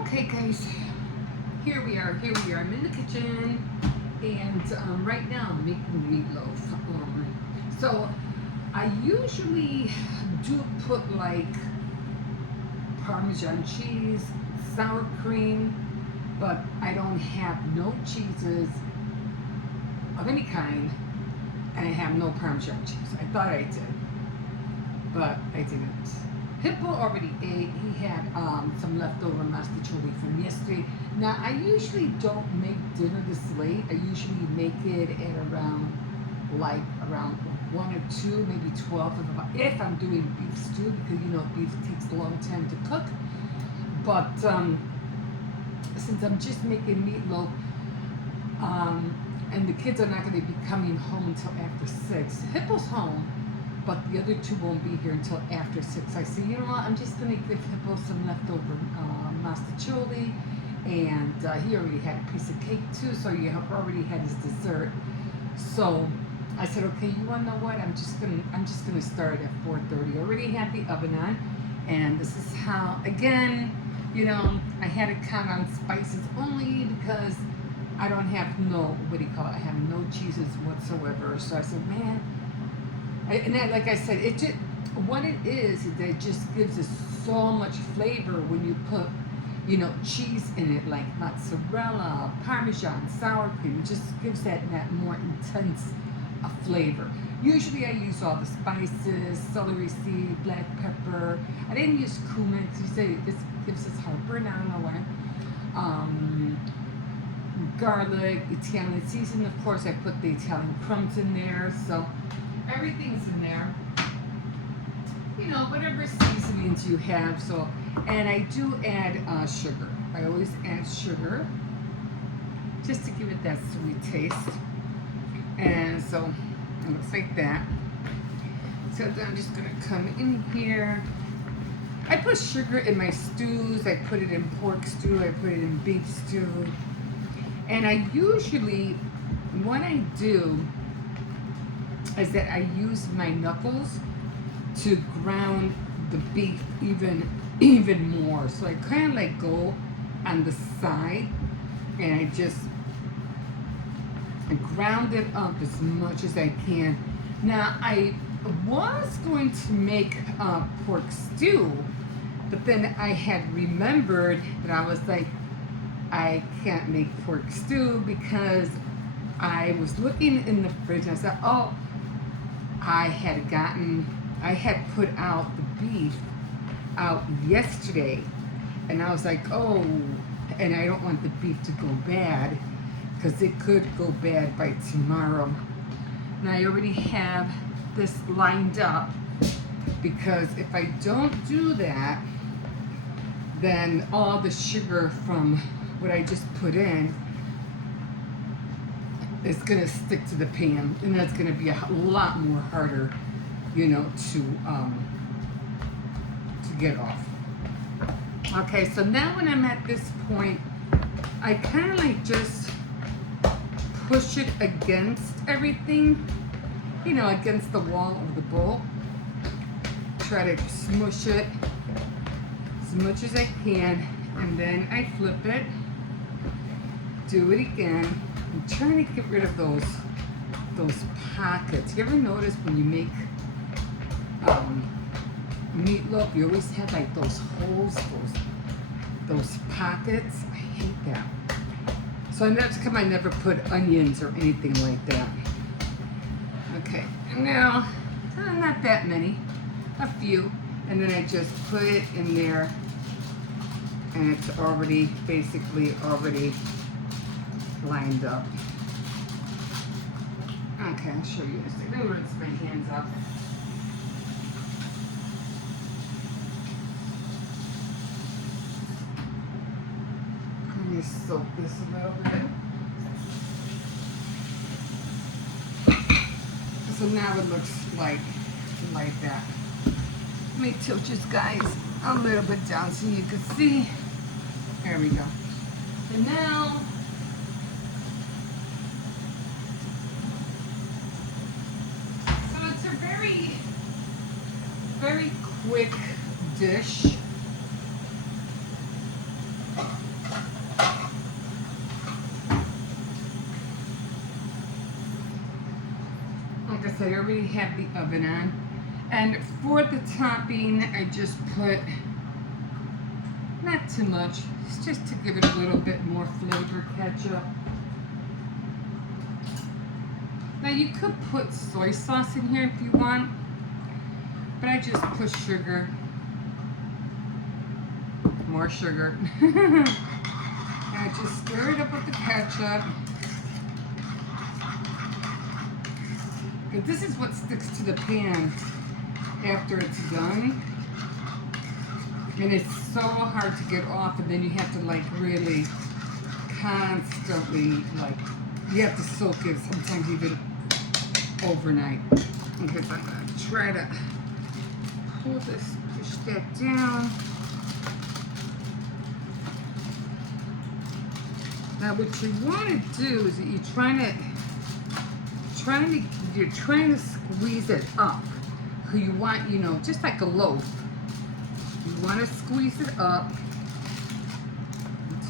Okay, guys, here we are. I'm in the kitchen, and right now I'm making meatloaf. So I usually do put like Parmesan cheese, sour cream, but I don't have no cheeses of any kind, and I have no Parmesan cheese. I thought I did, but I didn't. Hippo already ate. He had some leftover masticholi from yesterday. Now, I usually don't make dinner this late. I usually make it at around 1 or 2, maybe 12 if I'm doing beef stew, because you know beef takes a long time to cook. But since I'm just making meatloaf, and the kids are not going to be coming home until after 6. Hippo's home, but the other two won't be here until after 6. I said, you know what, I'm just going to give Hippo some leftover masticholi, and he already had a piece of cake too, so he already had his dessert. So I said, okay, you want to know what? I'm just gonna start at 4:30. Already had the oven on, and this is how. Again, you know, I had to count on spices only because I don't have I have no cheeses whatsoever. So I said, man. Like I said, what it is that it just gives us so much flavor when you put, you know, cheese in it, like mozzarella, Parmesan, sour cream. It just gives that more intense flavor. Usually I use all the spices, celery seed, black pepper. I didn't use cumin because you say this gives us heartburn. I don't know why. Garlic, Italian seasoning. Of course, I put the Italian crumbs in there. So everything's in there, you know, whatever seasonings you have. So, and I do add sugar. I always add sugar just to give it that sweet taste. And so it looks like that. So then I'm just gonna come in here. I put sugar in my stews. I put it in pork stew. I put it in beef stew. And I usually, what I do is that I use my knuckles to ground the beef even more. So I kind of like go on the side and I just ground it up as much as I can. Now I was going to make pork stew, but then I had remembered that I was like, I can't make pork stew because I was looking in the fridge and I said, oh, I had put out the beef out yesterday, and I was like, oh, and I don't want the beef to go bad because it could go bad by tomorrow. And I already have this lined up because if I don't do that, then all the sugar from what I just put in is gonna stick to the pan, and that's gonna be a lot more harder, you know, to get off. Okay, so now when I'm at this point, I kind of like just push it against everything, you know, against the wall of the bowl. Try to smush it as much as I can, and then I flip it. Do it again. I'm trying to get rid of those pockets. You ever notice when you make meatloaf, you always have like those holes, those pockets? I hate that. So that's come I never put onions or anything like that. Okay, and now, not that many, a few, and then I just put it in there, and it's already, basically already lined up. Okay, I'll show you in a second. Let me rinse my hands up. Let me soak this a little bit. So now it looks like that. Let me tilt you guys a little bit down so you can see. There we go. And now, so it's a very, very quick dish. because I already have the oven on. And for the topping, I just put not too much. It's just to give it a little bit more flavor, ketchup. Now you could put soy sauce in here if you want, but I just put sugar. More sugar. And I just stir it up with the ketchup. But this is what sticks to the pan after it's done. And it's so hard to get off, and then you have to like really constantly, like, you have to soak it sometimes even overnight. Okay, so I'm gonna try to pull this, push that down. Now what you want to do is that you're trying to squeeze it up. So you want, you know, just like a loaf. You want to squeeze it up.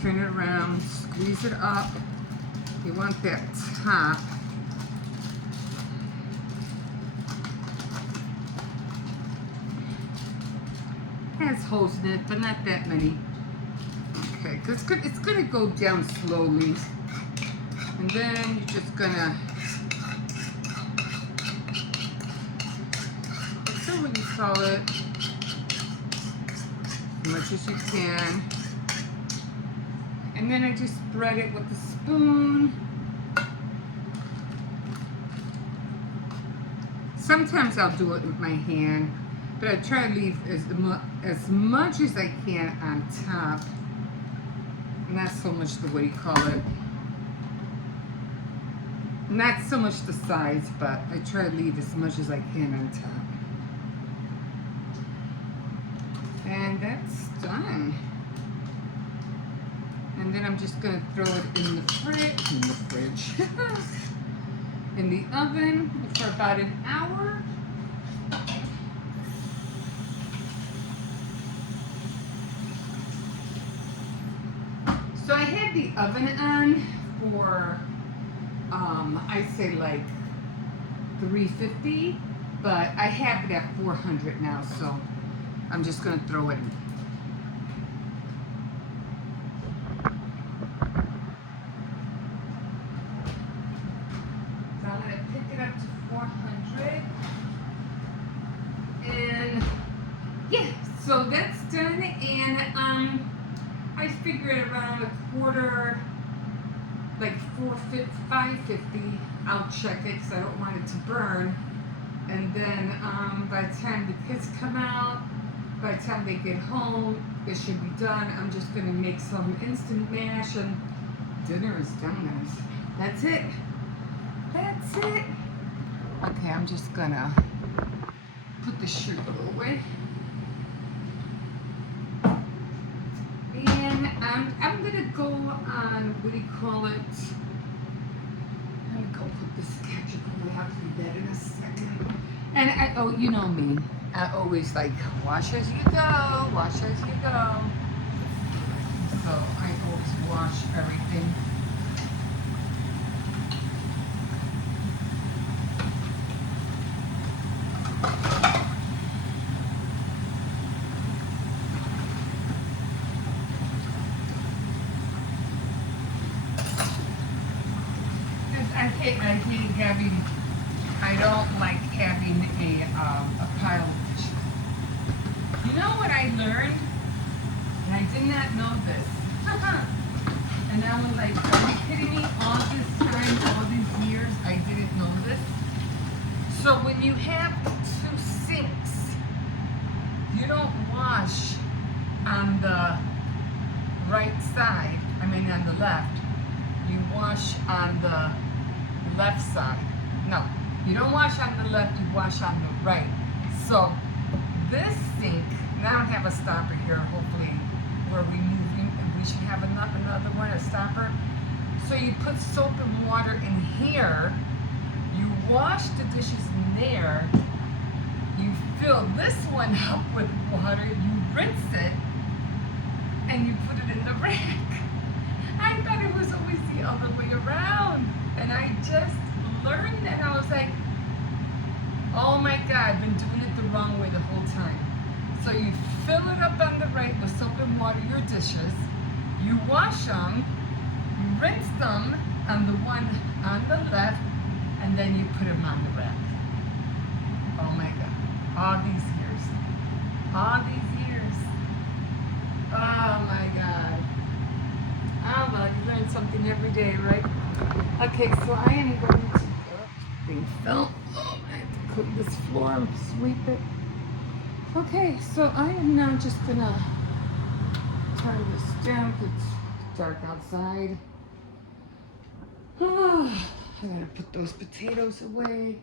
Turn it around, squeeze it up. You want that top. Has holes in it, but not that many. Okay, because it's gonna go down slowly, and then you're just gonna fill what you call it as much as you can, and then I just spread it with a spoon. Sometimes I'll do it with my hand, but I try to leave as much as I can on top. Not so much the, what do you call it? Not so much the sides, but I try to leave as much as I can on top. And that's done. And then I'm just gonna throw it in the fridge, in the oven for about an hour. So I had the oven on for, I'd say like 350, but I have it at 400 now, so I'm just gonna throw it in. So I'm gonna pick it up to 400, and yeah, so that's done, and I figured around a quarter, like 550. I'll check it because I don't want it to burn. And then by the time the kids come out, by the time they get home, it should be done. I'm just gonna make some instant mash, and dinner is done, guys. That's it. That's it. Okay, I'm just gonna put the sugar away. And I'm gonna go on, what do you call it? I'm gonna go put this ketchup away. I'll do that in a second. And oh, you know me. I always like wash as you go, wash as you go. So I always wash everything. I don't like having a pile of dishes. You know what I learned? And I did not know this. And I was like, are you kidding me? All this time, all these years, I didn't know this. So when you have two sinks, you don't wash on the right side, I mean on the left. You wash on the left side. No, you don't wash on the left, you wash on the right. So this sink, now I have a stopper here, hopefully where we move in, and we should have another one, a stopper. So you put soap and water in here, you wash the dishes in there, you fill this one up with water, you rinse it, and you put it in the rack. I thought it was always the other way around. And I just learned that. I was like, Oh my God, I've been doing it the wrong way the whole time. So you fill it up on the right with soap and water, your dishes. You wash them, you rinse them on the one on the left, and then you put them on the rack. Oh my God, all these years. All these years. Oh my God. Oh well, you learn something every day, right? Okay, so I am going to thing fell. Oh, I have to clean this floor and sweep it. Okay, so I am now just gonna turn this down because it's dark outside. Oh, I gotta put those potatoes away.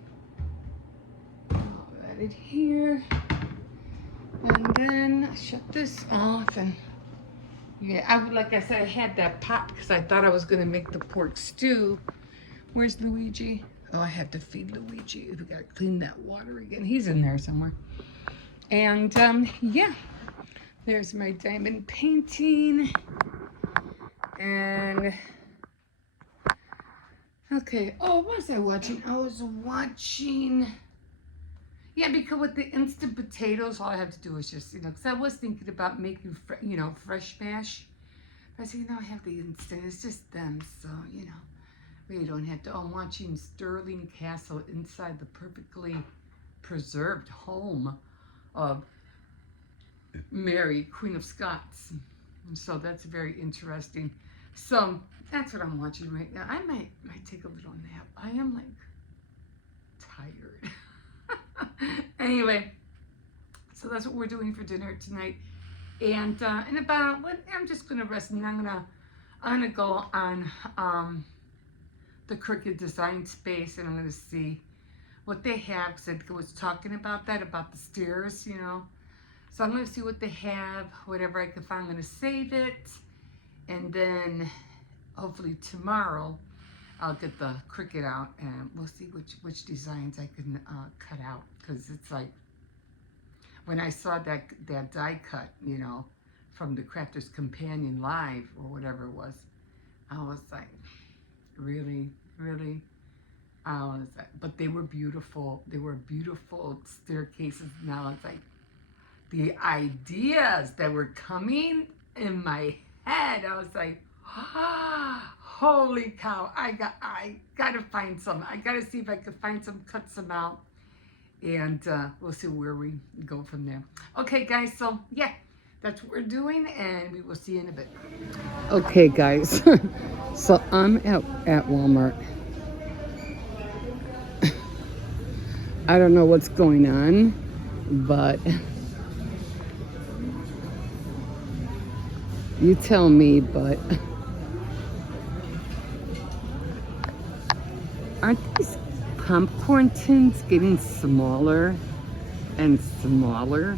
I'll add it here. And then shut this off and yeah, like I said, I had that pot because I thought I was gonna make the pork stew. Where's Luigi? Oh, I have to feed Luigi. We gotta clean that water again. He's in there somewhere. And yeah, there's my diamond painting. And okay, oh, what was I watching? I was watching, yeah, because with the instant potatoes, all I have to do is just, because I was thinking about making, fresh mash. But I said, I have the instant, it's just them, so, really don't have to. Oh, I'm watching Stirling Castle inside the perfectly preserved home of Mary, Queen of Scots. And so that's very interesting. So that's what I'm watching right now. I might take a little nap. I am like tired. Anyway, so that's what we're doing for dinner tonight. And in about, I'm just gonna rest, and I'm gonna go on the Cricut Design Space, and I'm gonna see what they have, because I was talking about that, about the stairs, So I'm gonna see what they have, whatever I can find. I'm gonna save it, and then hopefully tomorrow I'll get the Cricut out, and we'll see which designs I can cut out, because it's like, when I saw that die cut, from the Crafter's Companion Live, or whatever it was, I was like, really? But they were beautiful. They were beautiful staircases. Now it's like the ideas that were coming in my head. I was like, holy cow! I gotta find some. I gotta see if I can find some, cut some out, and we'll see where we go from there. Okay, guys. So yeah, that's what we're doing, and we will see you in a bit. Okay, guys. So I'm at Walmart. I don't know what's going on, but you tell me, but aren't these popcorn tins getting smaller and smaller?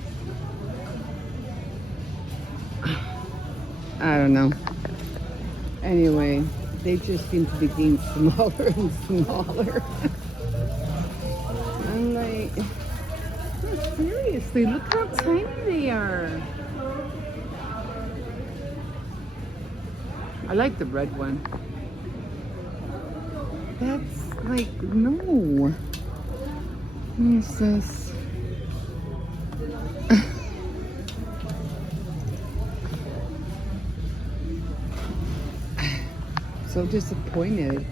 I don't know. Anyway, they just seem to be getting smaller and smaller. I'm like, oh, seriously, look how tiny they are. I like the red one. That's like, no. What is this? So disappointed.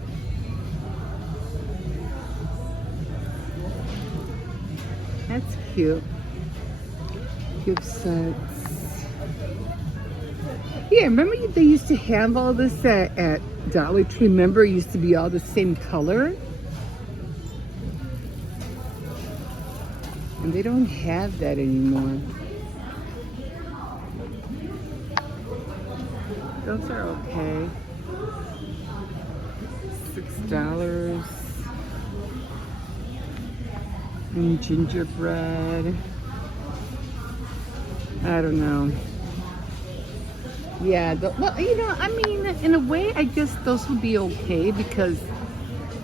That's cute. Gift sets. Yeah, remember they used to have all this at Dollar Tree? Remember, it used to be all the same color? And they don't have that anymore. Those are okay. $6. And gingerbread. I don't know. Yeah, well, I mean, in a way, I guess those would be okay, because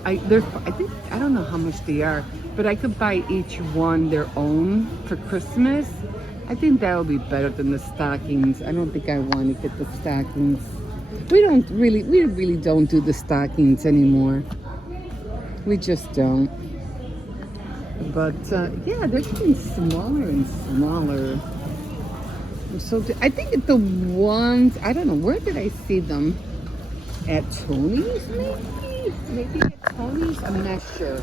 I don't know how much they are, but I could buy each one their own for Christmas. I think that would be better than the stockings. I don't think I want to get the stockings. We really don't do the stockings anymore. We just don't. But yeah, they're getting smaller and smaller. So I think the ones, I don't know, where did I see them? At Tony's, maybe? Maybe at Tony's? I'm not sure.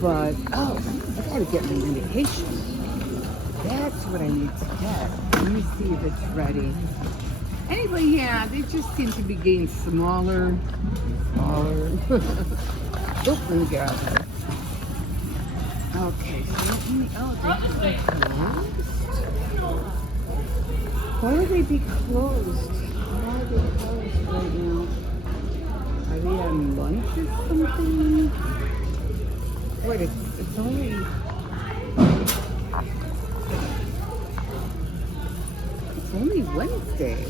But, oh, I gotta get my medication. That's what I need to get. Let me see if it's ready. Anyway, yeah, they just seem to be getting smaller and smaller. Oh, let me get out of here. Okay, so let me, oh, they're closed? Why would they be closed? Why are they closed right now? Are they on lunch or something? Wait, it's only Wednesday.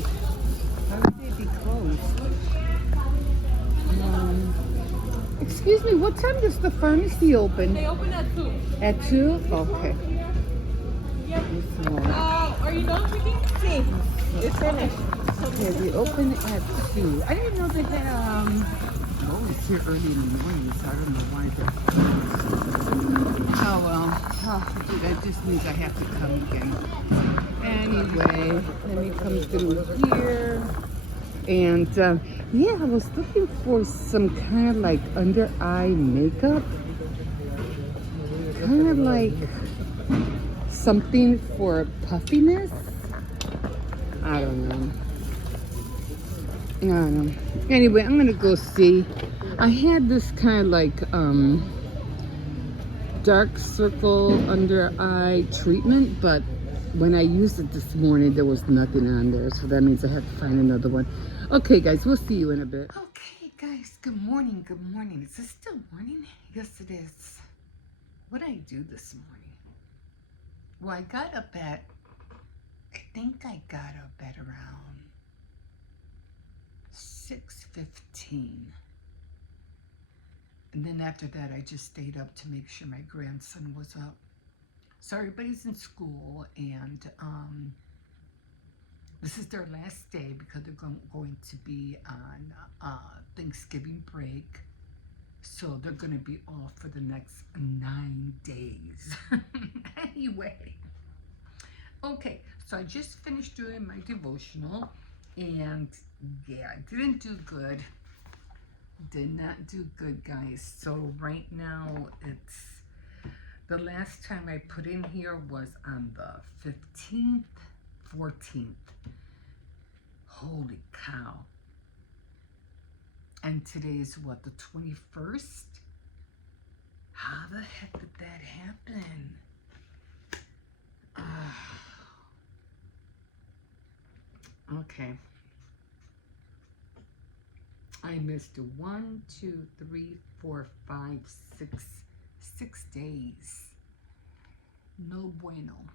How would they be closed? Excuse me, what time does the pharmacy open? They open at 2. At 2? Okay. Yep. Are you done picking? Sí. It's finished. Okay, they open at 2. I didn't know they had, oh, it's here early in the morning, so I don't know why they're closed. Oh, well. Oh, that just means I have to come again. Anyway, let me come through here. And yeah, I was looking for some kind of like under eye makeup. Kind of like something for puffiness. I don't know. I don't know. Anyway, I'm gonna go see. I had this kind of like dark circle under eye treatment, but when I used it this morning, there was nothing on there, so that means I have to find another one. Okay, guys, we'll see you in a bit. Okay, guys, good morning, good morning. Is it still morning? Yes, it is. What did I do this morning? Well, I got up at, I think I got up at around 6:15. And then after that, I just stayed up to make sure my grandson was up. So everybody's in school, and this is their last day because they're going to be on Thanksgiving break. So they're going to be off for the next 9 days. Anyway, okay, so I just finished doing my devotional, and yeah, I didn't do good. Did not do good, guys. So right now, it's the last time I put in here was on the 15th, 14th. Holy cow. And today's what, the 21st? How the heck did that happen? Okay. I missed 1, 2, 3, 4, 5, 6 days. No bueno.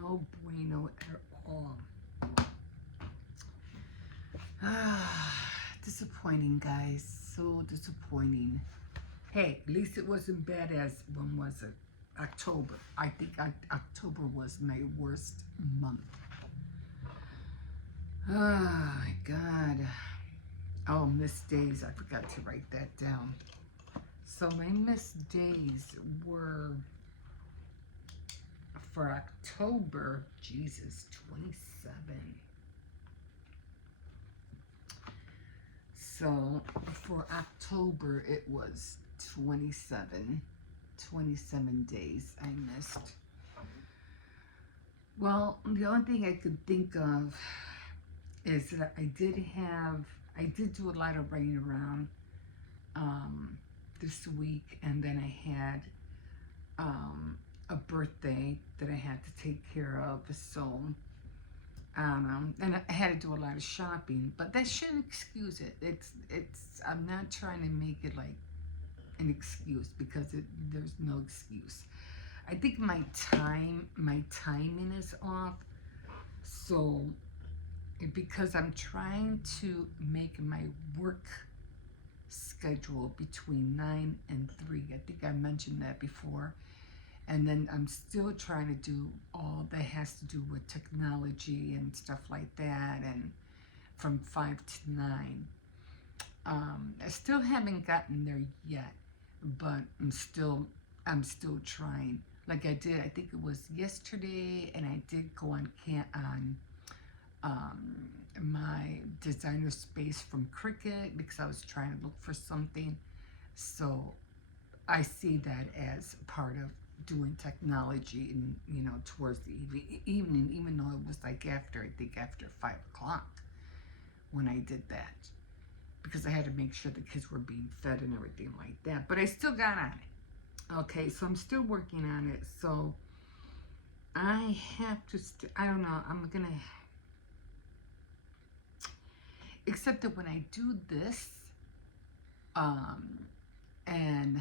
No bueno at all. Disappointing, guys. So disappointing. Hey, at least it wasn't bad as, when was it? October. I think October was my worst month. Oh my God. Oh, missed days. I forgot to write that down. So my missed days were for October, Jesus, 27. So for October, it was 27 days I missed. Well, the only thing I could think of is that I did do a lot of running around this week, and then I had a birthday that I had to take care of, so and I had to do a lot of shopping, but that shouldn't excuse it. It's I'm not trying to make it like an excuse, because there's no excuse. I think my timing is off. So because I'm trying to make my work schedule between 9 and 3. I think I mentioned that before. And then I'm still trying to do all that has to do with technology and stuff like that, and from 5 to 9. I still haven't gotten there yet, but I'm still I'm still trying. Like I did, I think it was yesterday, and I did go on my designer space from Cricut because I was trying to look for something. So I see that as part of doing technology, and towards the evening, even though it was like after, I think after 5 o'clock when I did that, because I had to make sure the kids were being fed and everything like that. But I still got on it. Okay, so I'm still working on it. So I have to, I don't know, I'm gonna, except that when I do this, and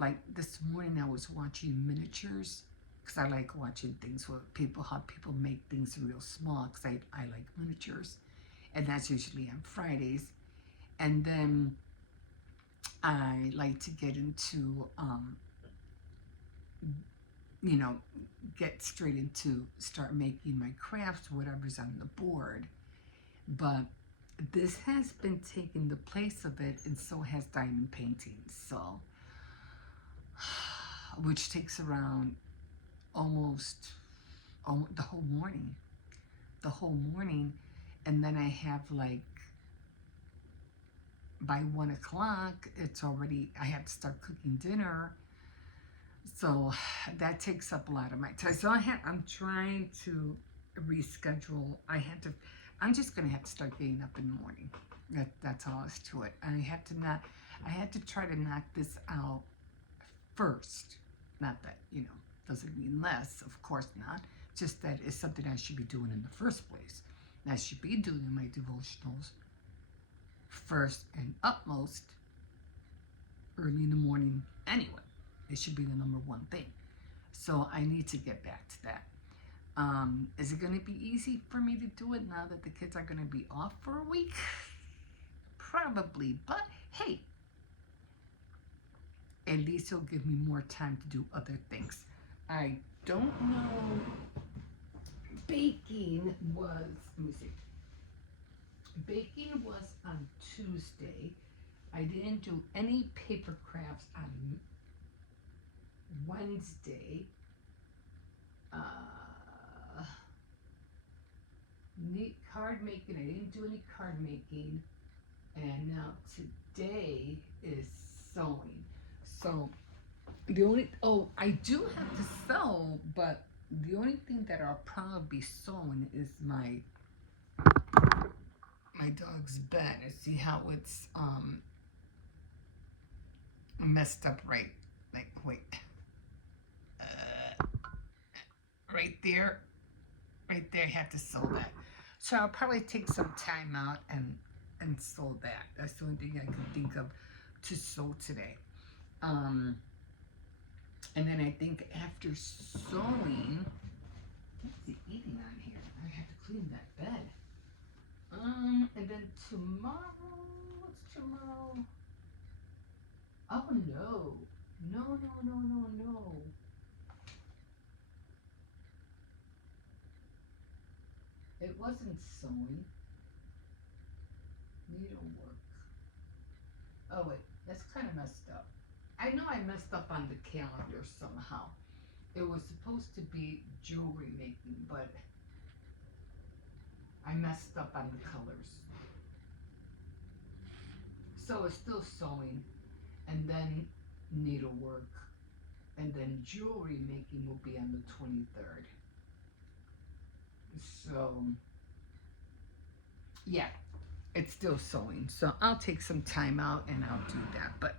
like this morning I was watching miniatures, because I like watching things where how people make things real small, because I like miniatures, and that's usually on Fridays. And then I like to get into get straight into start making my crafts, whatever's on the board. But this has been taking the place of it, and so has diamond painting. So, which takes around almost the whole morning. And then I have like by 1 o'clock, I have to start cooking dinner. So that takes up a lot of my time. So I'm trying to reschedule. I'm just gonna have to start getting up in the morning. That's all is to it. I had to try to knock this out first. Not that, doesn't mean less, of course not. Just that it's something I should be doing in the first place. I should be doing my devotionals first and utmost early in the morning anyway. It should be the number one thing. So I need to get back to that. Is it going to be easy for me to do it now that the kids are going to be off for a week? Probably, but hey, at least it'll give me more time to do other things. I don't know. Baking was, let me see. Baking was on Tuesday. I didn't do any paper crafts on Wednesday. Neat card making. I didn't do any card making. And now today is sewing. So I do have to sew, but the only thing that I'll probably be sewing is my dog's bed. I see how it's messed up right right there I have to sew that. So I'll probably take some time out and sew that. That's the only thing I can think of to sew today. And then I think after sewing, what's the eating on here? I have to clean that bed. And then tomorrow, what's tomorrow? Oh no. No. It wasn't sewing. Needlework. Oh wait, that's kind of messed up. I know I messed up on the calendar somehow. It was supposed to be jewelry making, but I messed up on the colors. So it's still sewing, and then needlework, and then jewelry making will be on the 23rd. So yeah, it's still sewing. So I'll take some time out and I'll do that. But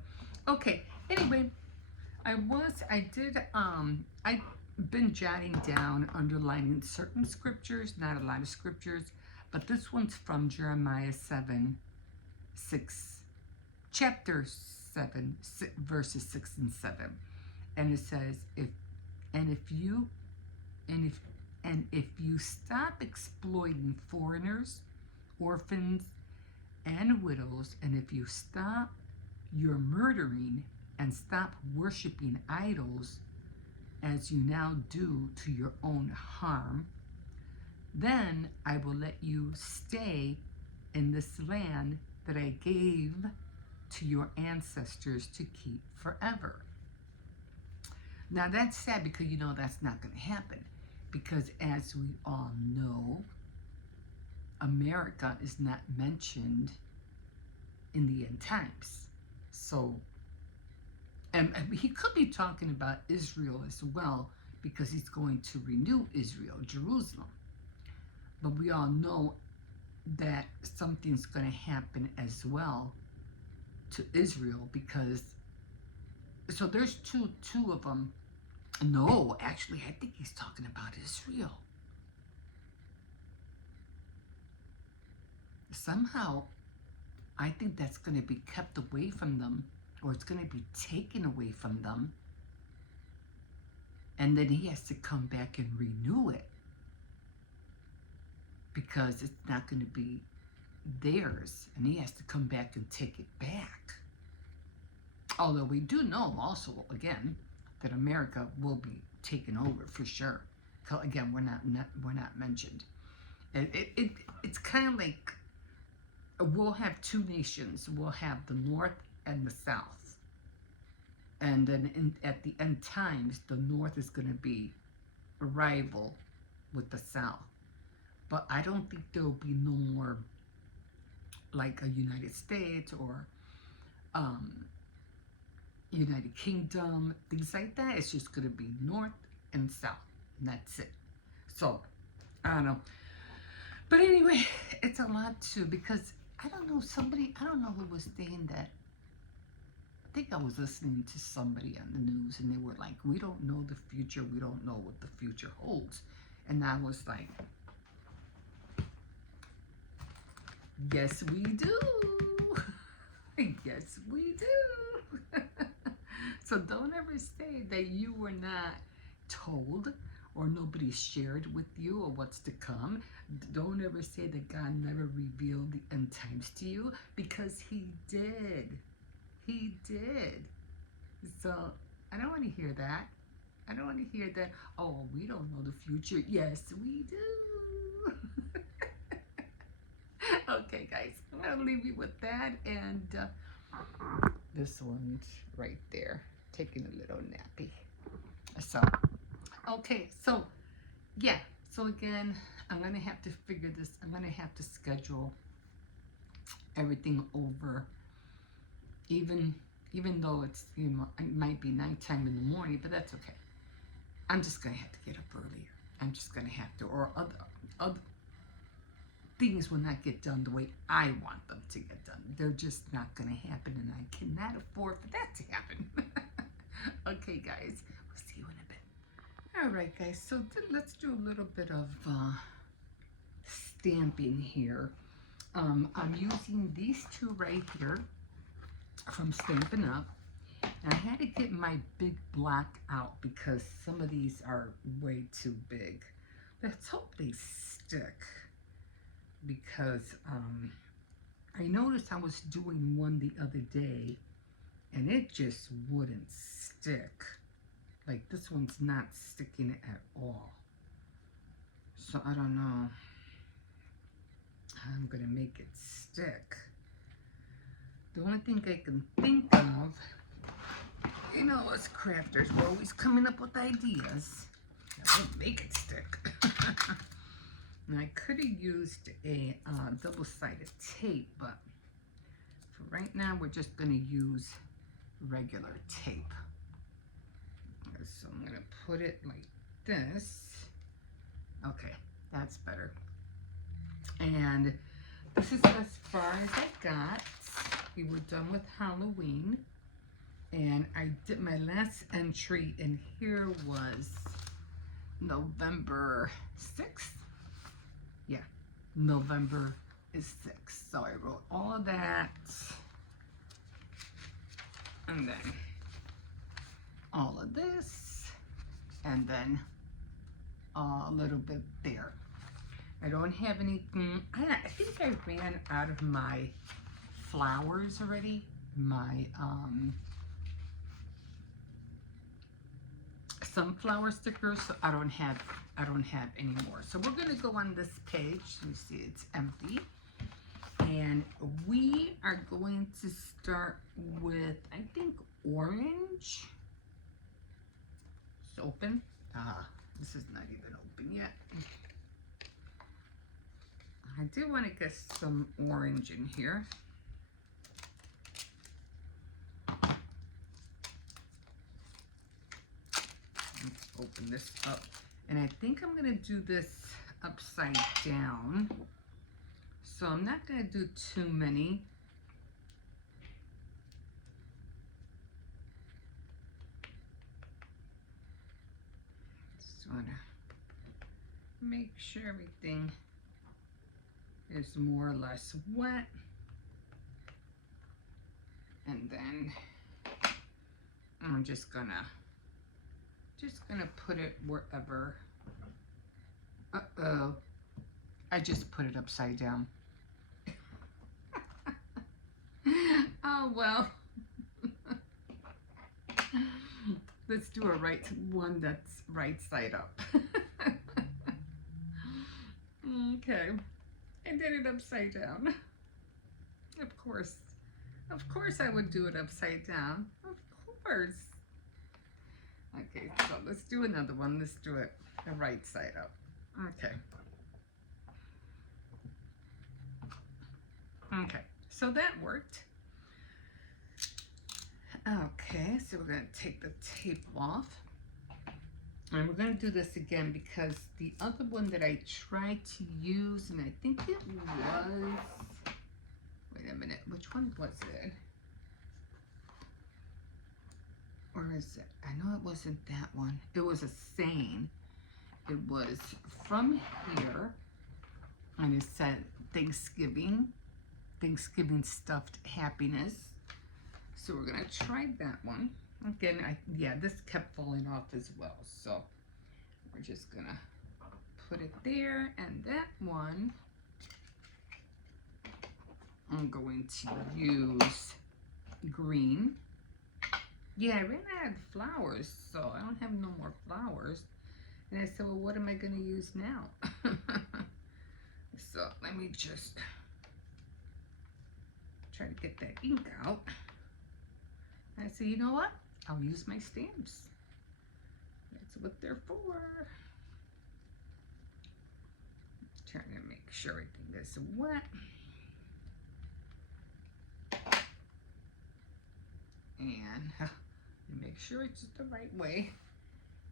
okay, anyway, I've been jotting down, underlining certain scriptures, not a lot of scriptures, but this one's from Jeremiah 7:6, chapter 7, verses 6 and 7. And it says, if you stop exploiting foreigners, orphans, and widows, and if you stop your murdering and stop worshiping idols as you now do to your own harm, then I will let you stay in this land that I gave to your ancestors to keep forever. Now that's sad because you know that's not going to happen. Because as we all know, America is not mentioned in the end times. So, and he could be talking about Israel as well because he's going to renew Israel, Jerusalem. But we all know that something's going to happen as well to Israel because, so there's two of them. No, actually, I think he's talking about Israel. Somehow, I think that's going to be kept away from them, or it's going to be taken away from them, and then he has to come back and renew it because it's not going to be theirs, and he has to come back and take it back. Although we do know also, again, that America will be taken over for sure. Again, we're not mentioned. It's kind of like we'll have two nations. We'll have the North and the South, and then at the end times, the North is going to be a rival with the South. But I don't think there will be no more like a United States or United Kingdom, things like that. It's just going to be North and South, and that's it. So, I don't know. But anyway, it's a lot too, because I don't know, I don't know who was saying that. I think I was listening to somebody on the news, and they were like, we don't know the future, we don't know what the future holds. And I was like, yes, we do. Yes, we do. So don't ever say that you were not told or nobody shared with you or what's to come. Don't ever say that God never revealed the end times to you, because he did. He did. So I don't want to hear that. I don't want to hear that, oh, we don't know the future. Yes, we do. Okay, guys, I'm going to leave you with that. And this one's right there, taking a little nappy. So, okay, so, yeah. So, again, I'm going to have to figure this. I'm going to have to schedule everything over. Even though it's, you know, it might be nighttime in the morning, but that's okay. I'm just going to have to get up earlier. I'm just going to have to, or other things will not get done the way I want them to get done. They're just not going to happen, and I cannot afford for that to happen. Okay, guys, we'll see you in a bit. All right, guys, so let's do a little bit of stamping here. I'm using these two right here from Stampin' Up. And I had to get my big block out because some of these are way too big. Let's hope they stick, because I noticed I was doing one the other day and it just wouldn't stick. Like, this one's not sticking at all. So I don't know how I'm gonna make it stick. The only thing I can think of, you know, us crafters, we're always coming up with ideas that won't make it stick. And I could have used a double-sided tape, but for right now, we're just going to use regular tape. So I'm going to put it like this. Okay, that's better. And this is as far as I got. We were done with Halloween. And I did my last entry in here was November 6th. Yeah, November is 6th. So I wrote all of that. And then all of this. And then a little bit there. I don't have anything. I think I ran out of my flowers already. My sunflower stickers, so I don't have any more. So we're gonna go on this page. You see it's empty. And we are going to start with, I think, orange. open? Ah, this is not even open yet. I do want to get some orange in here. Let's open this up. And I think I'm going to do this upside down. So I'm not going to do too many. Just want to make sure everything is more or less wet. And then I'm just gonna put it wherever. Uh-oh. I just put it upside down. Oh well. Let's do a one that's right side up. Okay. I did it upside down. Of course. Of course I would do it upside down. Of course. Okay, so let's do another one. Let's do it the right side up. Okay. Okay, so that worked. Okay, so we're going to take the tape off. And we're going to do this again because the other one that I tried to use, and I think it was, wait a minute, which one was it? Or is it? I know it wasn't that one. It was a saying. It was from here, and it said Thanksgiving stuffed happiness. So we're gonna try that one again. This kept falling off as well. So we're just gonna put it there, and that one I'm going to use green. Yeah, I ran out of flowers, so I don't have no more flowers. And I said, well, what am I going to use now? So let me just try to get that ink out. And I said, you know what? I'll use my stamps. That's what they're for. Trying to make sure everything is wet. And make sure it's the right way.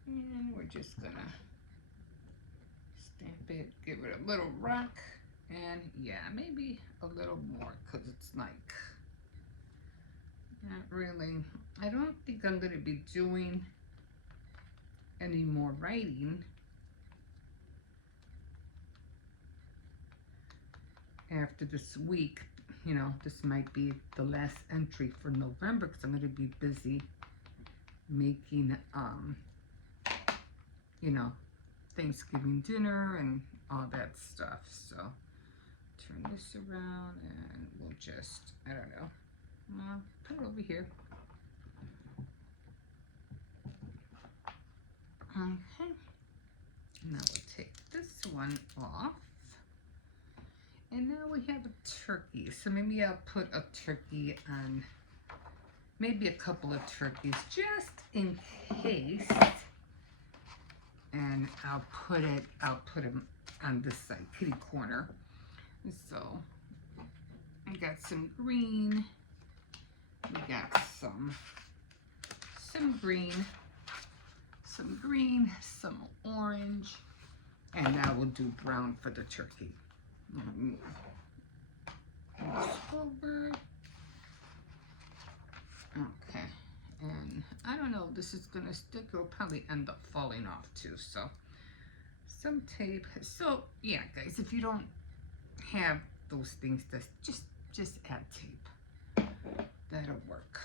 And we're just gonna stamp it, give it a little rock, and yeah, maybe a little more, because it's like not really. I don't think I'm gonna be doing any more writing after this week. You know, this might be the last entry for November because I'm going to be busy making, you know, Thanksgiving dinner and all that stuff. So turn this around and we'll just, I don't know, put it over here. Okay. Now we'll take this one off. And now we have a turkey. So maybe I'll put a turkey on, maybe a couple of turkeys just in case. And I'll put them on this side, kitty corner. So I got some green. We got some green, some orange, and now we'll do brown for the turkey. Over. Okay, and I don't know if this is gonna stick. It'll probably end up falling off too. So some tape. So yeah, guys, if you don't have those things, just add tape. That'll work.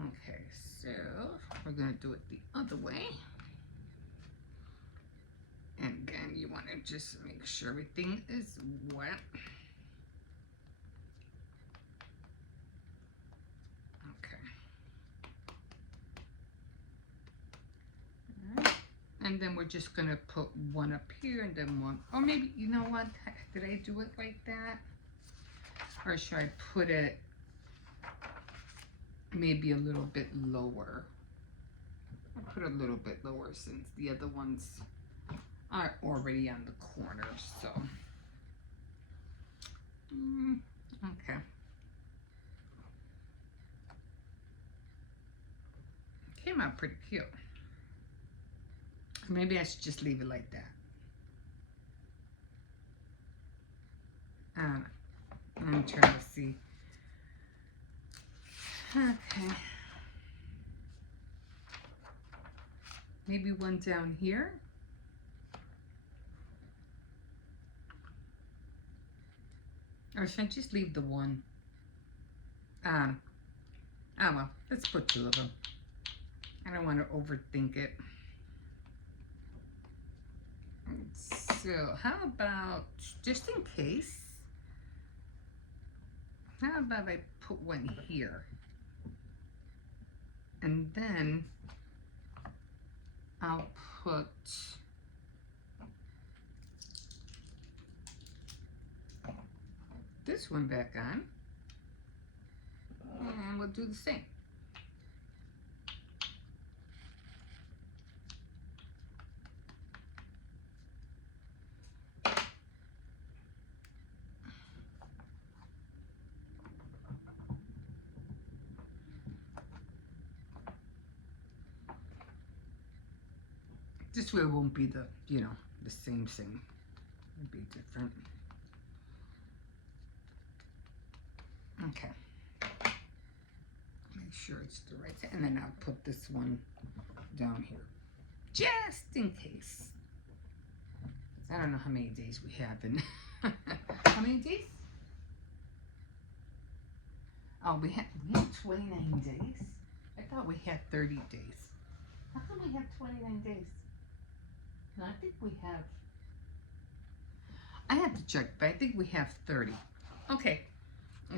Okay, so we're gonna do it the other way. And again, you want to just make sure everything is wet. Okay. All right. And then we're just going to put one up here and then one. Or maybe, you know what? Did I do it like that? Or should I put it maybe a little bit lower? I'll put a little bit lower since the other ones are already on the corner, so. Okay. Came out pretty cute. Maybe I should just leave it like that. I'm trying to see. Okay. Maybe one down here. Or should I just leave the one? Oh well, let's put two of them. I don't want to overthink it. So how about, just in case, how about I put one here? And then I'll put this one back on. And we'll do the same. This way it won't be the, you know, the same thing. It'll be different. Okay. Make sure it's the right thing. And then I'll put this one down here. Just in case. I don't know how many days we have in. How many days? Oh, we have 29 days? I thought we had 30 days. How come we have 29 days? No, I think we have. I have to check, but I think we have 30. Okay,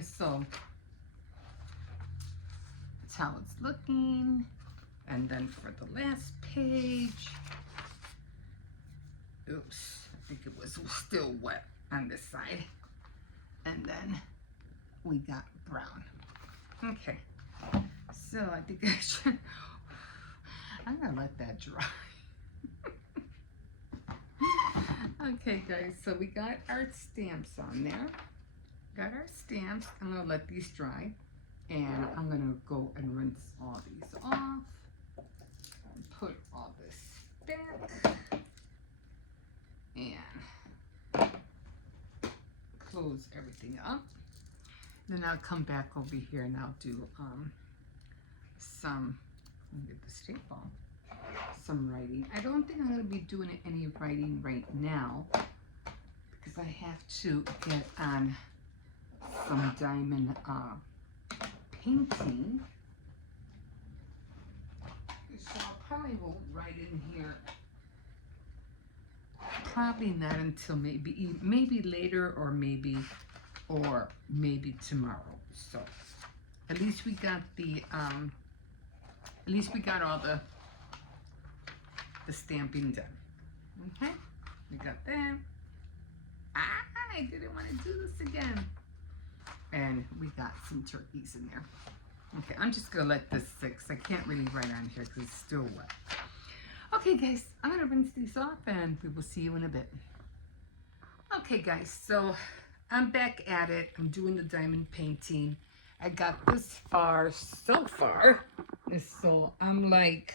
so that's how it's looking. And then for the last page, oops, I think it was still wet on this side. And then we got brown. Okay, so I think I should, I'm gonna let that dry. Okay guys, so we got our stamps on there. Got our stamps. I'm gonna let these dry. And I'm gonna go and rinse all these off. And put all this back. And close everything up. Then I'll come back over here and I'll do some, let me get the tape off. Some writing. I don't think I'm going to be doing any writing right now because I have to get on some diamond painting. So I probably won't write in here. Probably not until maybe later or maybe tomorrow. So at least we got the all the stamping done. Okay, we got that. I didn't want to do this again. And we got some turkeys in there. Okay, I'm just gonna let this sit because I can't really write on here because it's still wet. Okay guys, I'm gonna rinse these off and we will see you in a bit. Okay guys, so I'm back at it. I'm doing the diamond painting. I got this far so far. So I'm like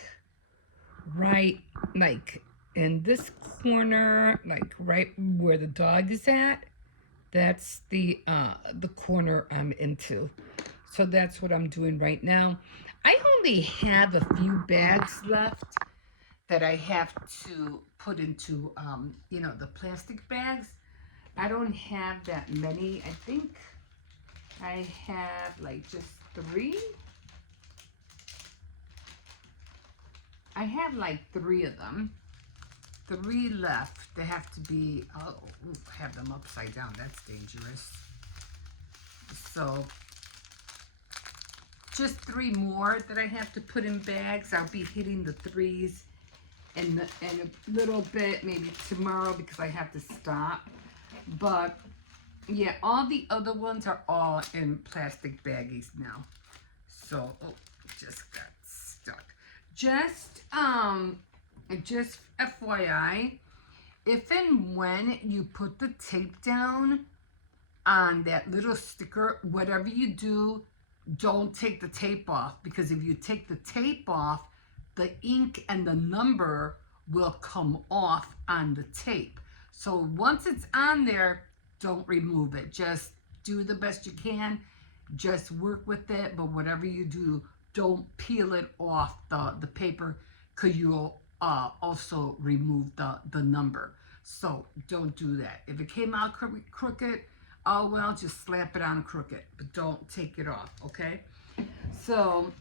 right like in this corner, like right where the dog is at. That's the corner I'm into. So that's what I'm doing right now. I only have a few bags left that I have to put into you know, the plastic bags. I don't have that many. I think I have like just 3. I have like 3 of them. 3 left. They have to be, oh, have them upside down. That's dangerous. So just 3 more that I have to put in bags. I'll be hitting the 3s in a little bit, maybe tomorrow because I have to stop. But yeah, all the other ones are all in plastic baggies now. So, oh, just got stuck. just just FYI, if and when you put the tape down on that little sticker, whatever you do, don't take the tape off, because if you take the tape off, the ink and the number will come off on the tape. So once it's on there, don't remove it. Just do the best you can. Just work with it, but whatever you do, don't peel it off the paper, because you'll also remove the number. So don't do that. If it came out crooked, oh well, just slap it on crooked, but don't take it off, okay? So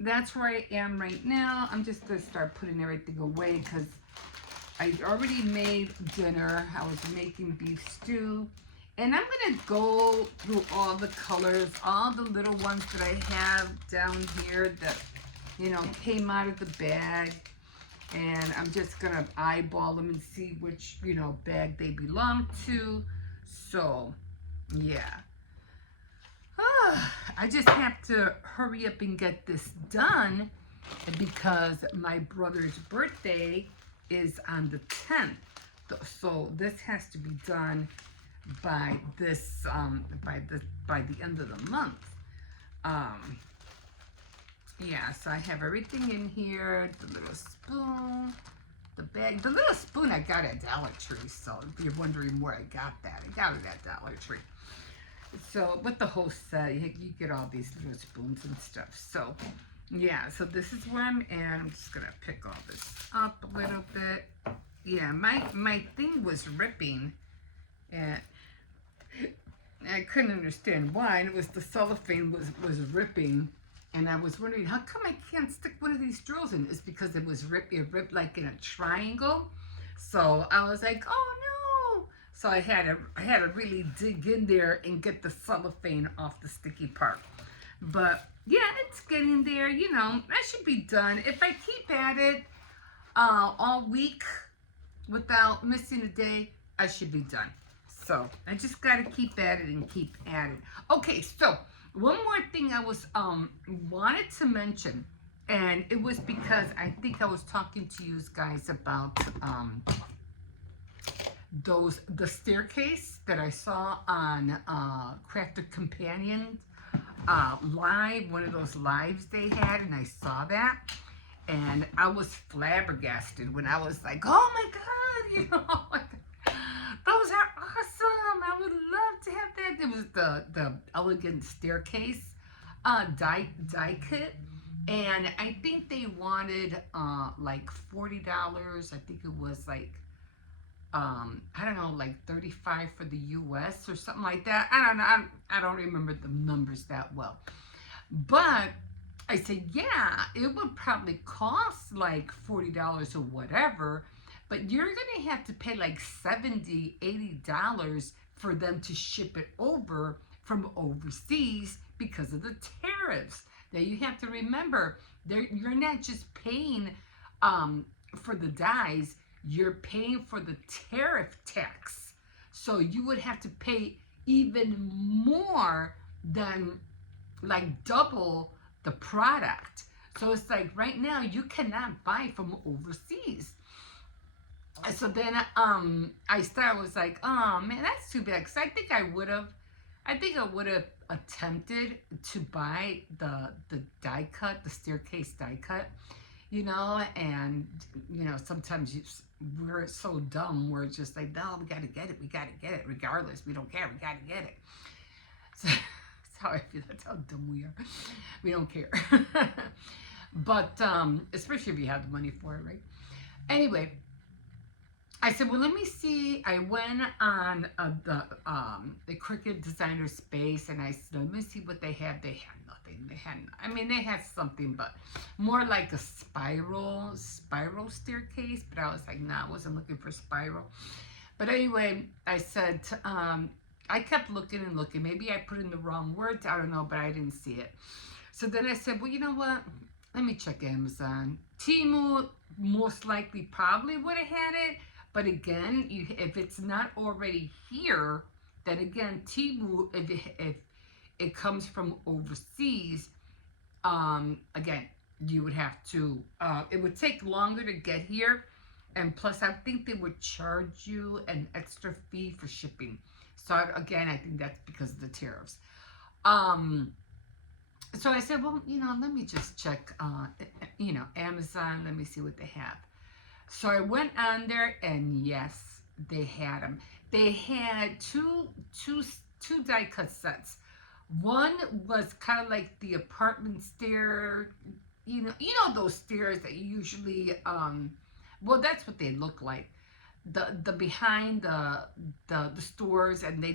that's where I am right now. I'm just gonna start putting everything away because I already made dinner. I was making beef stew. And I'm gonna go through all the colors, all the little ones that I have down here that, you know, came out of the bag. And I'm just gonna eyeball them and see which, you know, bag they belong to. So, yeah. I just have to hurry up and get this done because my brother's birthday is on the 10th. So this has to be done by this by the end of the month. Yeah, so I have everything in here, the little spoon, the bag. The little spoon I got at Dollar Tree, so if you're wondering where I got that, I got it at Dollar Tree. So with the whole set, you get all these little spoons and stuff. So yeah, so this is where I'm at. I'm just gonna pick all this up a little bit. Yeah, my thing was ripping, and I couldn't understand why. And it was the cellophane was ripping, and I was wondering how come I can't stick one of these drills in. It's because it was ripped like in a triangle. So I was like, oh no! So I had to really dig in there and get the cellophane off the sticky part. But yeah, it's getting there. You know, that should be done if I keep at it all week without missing a day. I should be done. So I just got to keep at it and keep at it. Okay, so one more thing I was wanted to mention, and it was because I think I was talking to you guys about the staircase that I saw on Crafted Companion live, one of those lives they had, and I saw that, and I was flabbergasted when I was like, oh my god, you know, like, those are awesome. I would love to have that. It was the elegant staircase die kit, and I think they wanted like $40. I think it was like I don't know, like 35 for the US or something like that. I don't know. I don't remember the numbers that well. But I said, yeah, it would probably cost like $40 or whatever, but you're going to have to pay like $70, $80 for them to ship it over from overseas because of the tariffs. Now you have to remember, you're not just paying for the dyes, you're paying for the tariff tax. So you would have to pay even more than like double the product. So it's like right now you cannot buy from overseas. So then I was like, oh man, that's too bad, because I think I would have attempted to buy the die cut, the staircase die cut, you know, and you know, sometimes we're so dumb, we're just like, no, we gotta get it regardless, we don't care, we gotta get it. So that's how I feel, that's how dumb we are. We don't care. But especially if you have the money for it, right? Anyway, I said, well, let me see. I went on the Cricut Designer Space, and I said, let me see what they had. They had nothing. They had something, but more like a spiral staircase. But I was like, nah, I wasn't looking for spiral. But anyway, I said, I kept looking and looking. Maybe I put in the wrong words. I don't know, but I didn't see it. So then I said, well, you know what? Let me check Amazon. Temu most likely probably would have had it. But again, if it's not already here, then again, Temu, if it comes from overseas, again, you would have to, it would take longer to get here. And plus, I think they would charge you an extra fee for shipping. So again, I think that's because of the tariffs. Um, so I said, well, let me just check, Amazon. Let me see what they have. So I went on there, and yes, they had them. They had two die cut sets. One was kind of like the apartment stair, those stairs that you usually, well, that's what they look like. The behind the stores, and they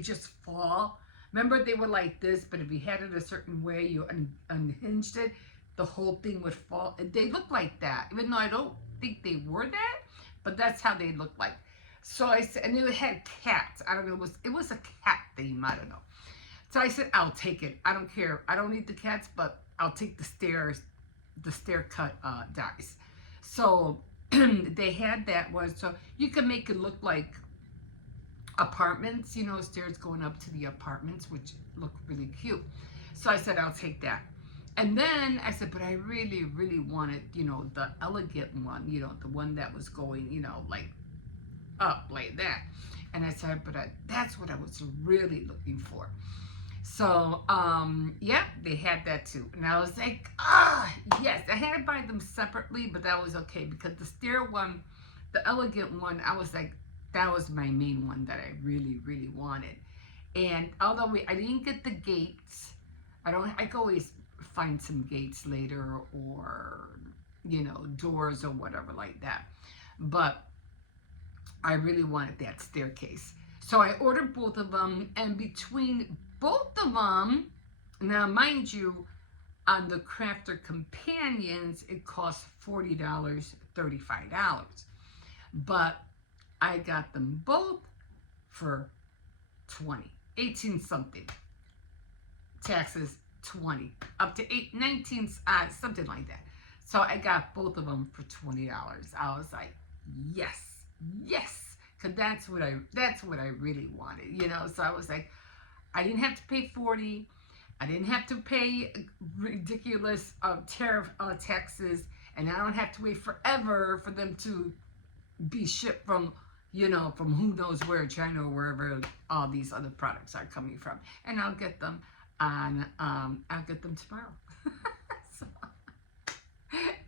just fall. Remember, they were like this, but if you had it a certain way, you unhinged it, the whole thing would fall. They look like that, even though I don't think they were that, but that's how they look like. So I said, and it had cats. I don't know, it was a cat theme. I don't know. So I said, I'll take it. I don't care. I don't need the cats, but I'll take the stair cut dies. So they had that one, so you can make it look like apartments, stairs going up to the apartments, which look really cute. So I said, I'll take that. And then I said, but I really, really wanted, the elegant one, the one that was going, like up like that. And I said, but that's what I was really looking for. So, yeah, they had that too. And I was like, yes. I had to buy them separately, but that was okay because the stair one, the elegant one, I was like, that was my main one that I really, really wanted. And although I didn't get the gates, I can always find some gates later, or, doors or whatever like that. But I really wanted that staircase. So I ordered both of them, and between both of them, now mind you, on the Crafter Companions, it costs $40, $35. But I got them both for 20, 18 something. Taxes 20, up to 19, something like that. So I got both of them for $20. I was like, yes, because that's what I really wanted, So I was like, I didn't have to pay 40. I didn't have to pay ridiculous tariff taxes, and I don't have to wait forever for them to be shipped from who knows where, China or wherever all these other products are coming from. And I'll get them tomorrow. So,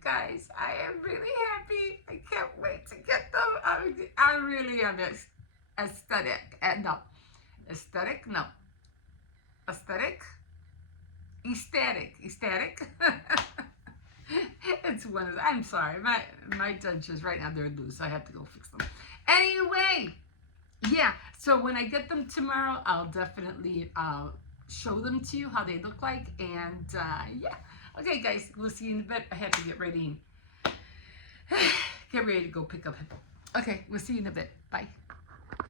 guys, I am really happy. I can't wait to get them. I really am ecstatic. It's one of the, I'm sorry, my dentures right now, they're loose. I have to go fix them. Anyway, yeah, so when I get them tomorrow, I'll definitely show them to you how they look like. And yeah, okay guys, we'll see you in a bit. I have to get ready to go pick up Hippo. Okay, we'll see you in a bit. Bye.